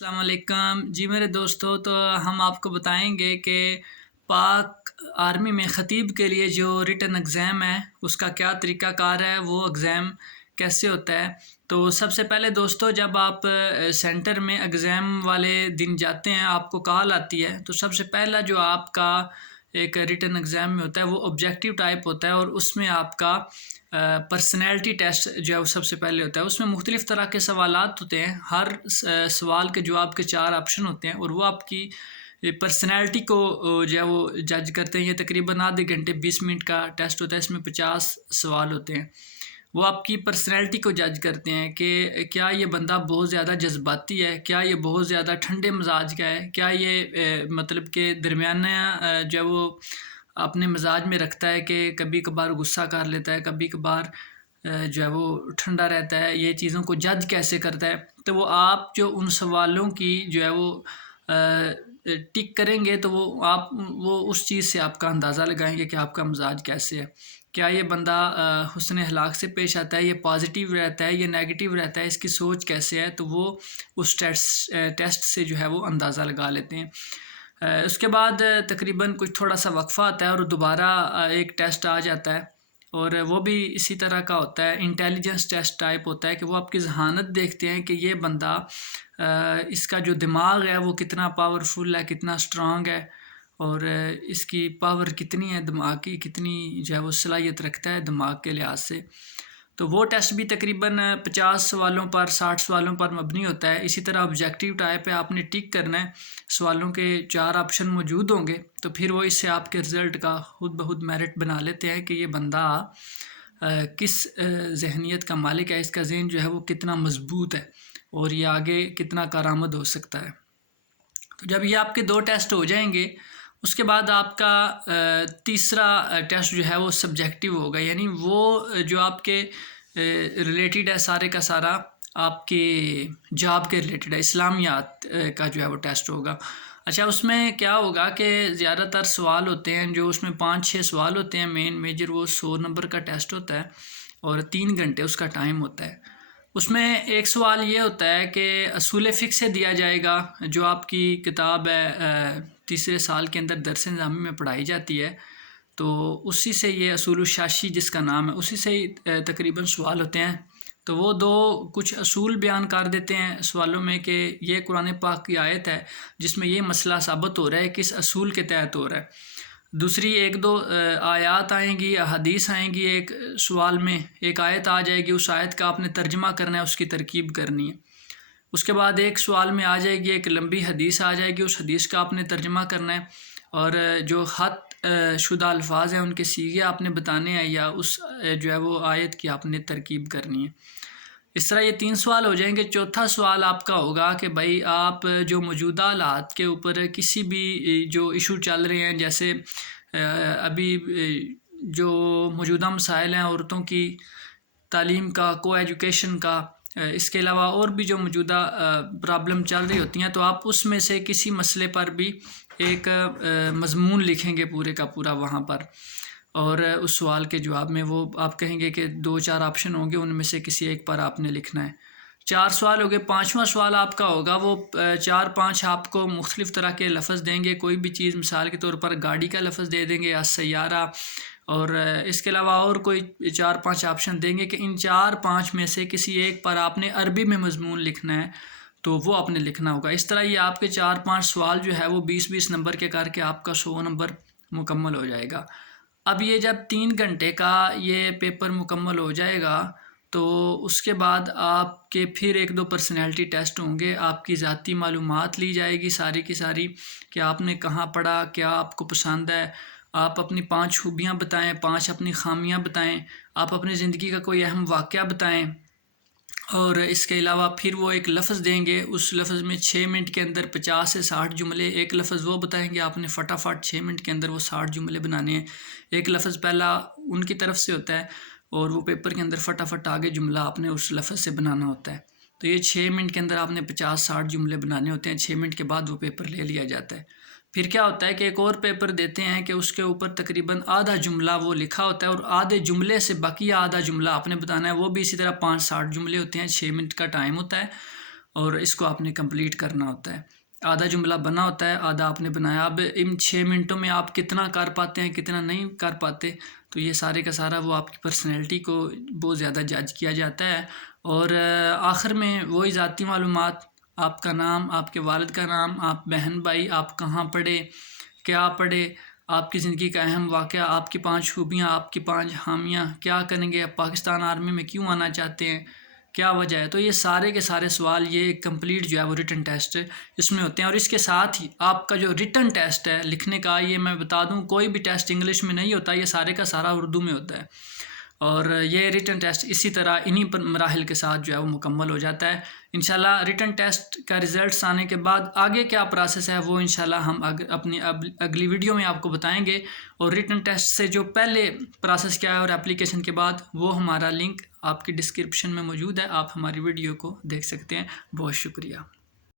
السلام علیکم جی میرے دوستو، تو ہم آپ کو بتائیں گے کہ پاک آرمی میں خطیب کے لیے جو ریٹن ایگزام ہے اس کا کیا طریقہ کار ہے، وہ ایگزام کیسے ہوتا ہے۔ تو سب سے پہلے دوستو، جب آپ سینٹر میں ایگزام والے دن جاتے ہیں، آپ کو کال آتی ہے، تو سب سے پہلا جو آپ کا ایک ریٹن ایگزام میں ہوتا ہے وہ آبجیکٹیو ٹائپ ہوتا ہے، اور اس میں آپ کا پرسنالٹی ٹیسٹ جو ہے وہ سب سے پہلے ہوتا ہے۔ اس میں مختلف طرح کے سوالات ہوتے ہیں، ہر سوال کے جواب کے 4 آپشن ہوتے ہیں، اور وہ آپ کی پرسنالٹی کو جو ہے وہ جج کرتے ہیں۔ یہ تقریباً آدھے گھنٹے 20 منٹ کا ٹیسٹ ہوتا ہے، اس میں 50 سوال ہوتے ہیں۔ وہ آپ کی پرسنالٹی کو جج کرتے ہیں کہ کیا یہ بندہ بہت زیادہ جذباتی ہے، کیا یہ بہت زیادہ ٹھنڈے مزاج کا ہے، کیا یہ مطلب کہ درمیانہ جو ہے وہ اپنے مزاج میں رکھتا ہے کہ کبھی کبھار غصہ کر لیتا ہے، کبھی کبھار جو ہے وہ ٹھنڈا رہتا ہے، یہ چیزوں کو جج کیسے کرتا ہے۔ تو وہ آپ جو ان سوالوں کی جو ہے وہ ٹک کریں گے، تو وہ اس چیز سے آپ کا اندازہ لگائیں گے کہ آپ کا مزاج کیسے ہے، کیا یہ بندہ حسن اخلاق سے پیش آتا ہے، یہ پازیٹیو رہتا ہے، یہ نیگیٹیو رہتا ہے، اس کی سوچ کیسے ہے۔ تو وہ اس ٹیسٹ سے جو ہے وہ اندازہ لگا لیتے ہیں۔ اس کے بعد تقریباً کچھ تھوڑا سا وقفہ آتا ہے اور دوبارہ ایک ٹیسٹ آ جاتا ہے، اور وہ بھی اسی طرح کا ہوتا ہے، انٹیلیجنس ٹیسٹ ٹائپ ہوتا ہے، کہ وہ آپ کی ذہانت دیکھتے ہیں کہ یہ بندہ اس کا جو دماغ ہے وہ کتنا پاورفل ہے، کتنا اسٹرانگ ہے، اور اس کی پاور کتنی ہے، دماغ کی کتنی جو ہے وہ صلاحیت رکھتا ہے دماغ کے لحاظ سے۔ تو وہ ٹیسٹ بھی تقریباً 50 سوالوں پر 60 سوالوں پر مبنی ہوتا ہے۔ اسی طرح آبجیکٹیو ٹائپ ہے، آپ نے ٹک کرنا ہے، سوالوں کے 4 آپشن موجود ہوں گے، تو پھر وہ اس سے آپ کے رزلٹ کا خود بخود میرٹ بنا لیتے ہیں کہ یہ بندہ کس ذہنیت کا مالک ہے، اس کا ذہن جو ہے وہ کتنا مضبوط ہے، اور یہ آگے کتنا کارآمد ہو سکتا ہے۔ تو جب یہ آپ کے 2 ٹیسٹ ہو جائیں گے، اس کے بعد آپ کا تیسرا ٹیسٹ جو ہے وہ سبجیکٹیو ہوگا، یعنی وہ جو آپ کے ریلیٹڈ ہے سارے کا سارا آپ کے جاب کے ریلیٹڈ ہے، اسلامیات کا جو ہے وہ ٹیسٹ ہوگا۔ اچھا، اس میں کیا ہوگا کہ زیادہ تر سوال ہوتے ہیں، جو اس میں 5-6 سوال ہوتے ہیں مین میجر، وہ 100 نمبر کا ٹیسٹ ہوتا ہے، اور 3 گھنٹے اس کا ٹائم ہوتا ہے۔ اس میں ایک سوال یہ ہوتا ہے کہ اصول فقہ سے دیا جائے گا، جو آپ کی کتاب ہے تیسرے سال کے اندر درس نظامی میں پڑھائی جاتی ہے، تو اسی سے یہ اصول الشاشی جس کا نام ہے، اسی سے ہی تقریباً سوال ہوتے ہیں۔ تو وہ کچھ اصول بیان کر دیتے ہیں سوالوں میں کہ یہ قرآن پاک کی آیت ہے جس میں یہ مسئلہ ثابت ہو رہا ہے، کس اصول کے تحت ہو رہا ہے۔ دوسری 1-2 آیات آئیں گی، حدیث آئیں گی، ایک سوال میں ایک آیت آ جائے گی، اس آیت کا آپ نے ترجمہ کرنا ہے، اس کی ترکیب کرنی ہے۔ اس کے بعد ایک سوال میں آ جائے گی ایک لمبی حدیث آ جائے گی، اس حدیث کا آپ نے ترجمہ کرنا ہے، اور جو خط شدہ الفاظ ہیں ان کے صیغے آپ نے بتانے ہیں، یا اس جو ہے وہ آیت کی آپ نے ترکیب کرنی ہے۔ اس طرح یہ 3 سوال ہو جائیں گے۔ چوتھا سوال آپ کا ہوگا کہ بھائی آپ جو موجودہ حالات کے اوپر کسی بھی جو ایشو چل رہے ہیں، جیسے ابھی جو موجودہ مسائل ہیں عورتوں کی تعلیم کا، کو ایجوکیشن کا، اس کے علاوہ اور بھی جو موجودہ پرابلم چل رہی ہوتی ہیں، تو آپ اس میں سے کسی مسئلے پر بھی ایک مضمون لکھیں گے پورے کا پورا وہاں پر، اور اس سوال کے جواب میں وہ آپ کہیں گے کہ 2-4 آپشن ہوں گے، ان میں سے کسی ایک پر آپ نے لکھنا ہے۔ 4 سوال ہو گئے۔ 5واں سوال آپ کا ہوگا، وہ 4-5 آپ کو مختلف طرح کے لفظ دیں گے، کوئی بھی چیز، مثال کے طور پر گاڑی کا لفظ دے دیں گے یا سیارہ، اور اس کے علاوہ اور کوئی 4-5 آپشن دیں گے کہ ان 4-5 میں سے کسی ایک پر آپ نے عربی میں مضمون لکھنا ہے، تو وہ آپ نے لکھنا ہوگا۔ اس طرح یہ آپ کے 4-5 سوال جو ہے وہ 20-20 نمبر کے کر کے آپ کا 100 نمبر مکمل ہو جائے گا۔ اب یہ جب 3 گھنٹے کا یہ پیپر مکمل ہو جائے گا، تو اس کے بعد آپ کے پھر 1-2 پرسنالٹی ٹیسٹ ہوں گے، آپ کی ذاتی معلومات لی جائے گی ساری کی ساری، کہ آپ نے کہاں پڑھا، کیا آپ کو پسند ہے، آپ اپنی 5 خوبیاں بتائیں، 5 اپنی خامیاں بتائیں، آپ اپنی زندگی کا کوئی اہم واقعہ بتائیں، اور اس کے علاوہ پھر وہ ایک لفظ دیں گے، اس لفظ میں 6 منٹ کے اندر 50 سے 60 جملے، ایک لفظ وہ بتائیں گے، آپ نے فٹافٹ 6 منٹ کے اندر وہ 60 جملے بنانے ہیں۔ ایک لفظ پہلا ان کی طرف سے ہوتا ہے، اور وہ پیپر کے اندر فٹافٹ آگے جملہ آپ نے اس لفظ سے بنانا ہوتا ہے۔ تو یہ 6 منٹ کے اندر آپ نے 50-60 جملے بنانے ہوتے ہیں، 6 منٹ کے بعد وہ پیپر لے لیا جاتا ہے۔ پھر کیا ہوتا ہے کہ ایک اور پیپر دیتے ہیں کہ اس کے اوپر تقریباً آدھا جملہ وہ لکھا ہوتا ہے، اور آدھے جملے سے باقی آدھا جملہ آپ نے بتانا ہے، وہ بھی اسی طرح 5-60 جملے ہوتے ہیں، 6 منٹ کا ٹائم ہوتا ہے، اور اس کو آپ نے کمپلیٹ کرنا ہوتا ہے۔ آدھا جملہ بنا ہوتا ہے، آدھا آپ نے بنایا۔ اب ان 6 منٹوں میں آپ کتنا کر پاتے ہیں، کتنا نہیں کر پاتے، تو یہ سارے کا سارا وہ آپ کی پرسنالٹی کو بہت زیادہ جج کیا جاتا ہے۔ اور آخر میں وہی ذاتی معلومات، آپ کا نام، آپ کے والد کا نام، آپ بہن بھائی، آپ کہاں پڑھے، کیا پڑھے، آپ کی زندگی کا اہم واقعہ، آپ کی 5 خوبیاں، آپ کی 5 خامیاں، کیا کریں گے، آپ پاکستان آرمی میں کیوں آنا چاہتے ہیں، کیا وجہ ہے۔ تو یہ سارے کے سارے سوال یہ کمپلیٹ جو ہے وہ ریٹن ٹیسٹ اس میں ہوتے ہیں۔ اور اس کے ساتھ ہی آپ کا جو ریٹن ٹیسٹ ہے لکھنے کا، یہ میں بتا دوں کوئی بھی ٹیسٹ انگلش میں نہیں ہوتا، یہ سارے کا سارا اردو میں ہوتا ہے۔ اور یہ ریٹن ٹیسٹ اسی طرح انہی مراحل کے ساتھ جو ہے وہ مکمل ہو جاتا ہے۔ انشاءاللہ ریٹن ٹیسٹ کا رزلٹس آنے کے بعد آگے کیا پروسیس ہے وہ انشاءاللہ ہم اپنی اگلی ویڈیو میں آپ کو بتائیں گے۔ اور ریٹن ٹیسٹ سے جو پہلے پروسیس کیا ہے اور اپلیکیشن کے بعد، وہ ہمارا لنک آپ کی ڈسکرپشن میں موجود ہے، آپ ہماری ویڈیو کو دیکھ سکتے ہیں۔ بہت شکریہ۔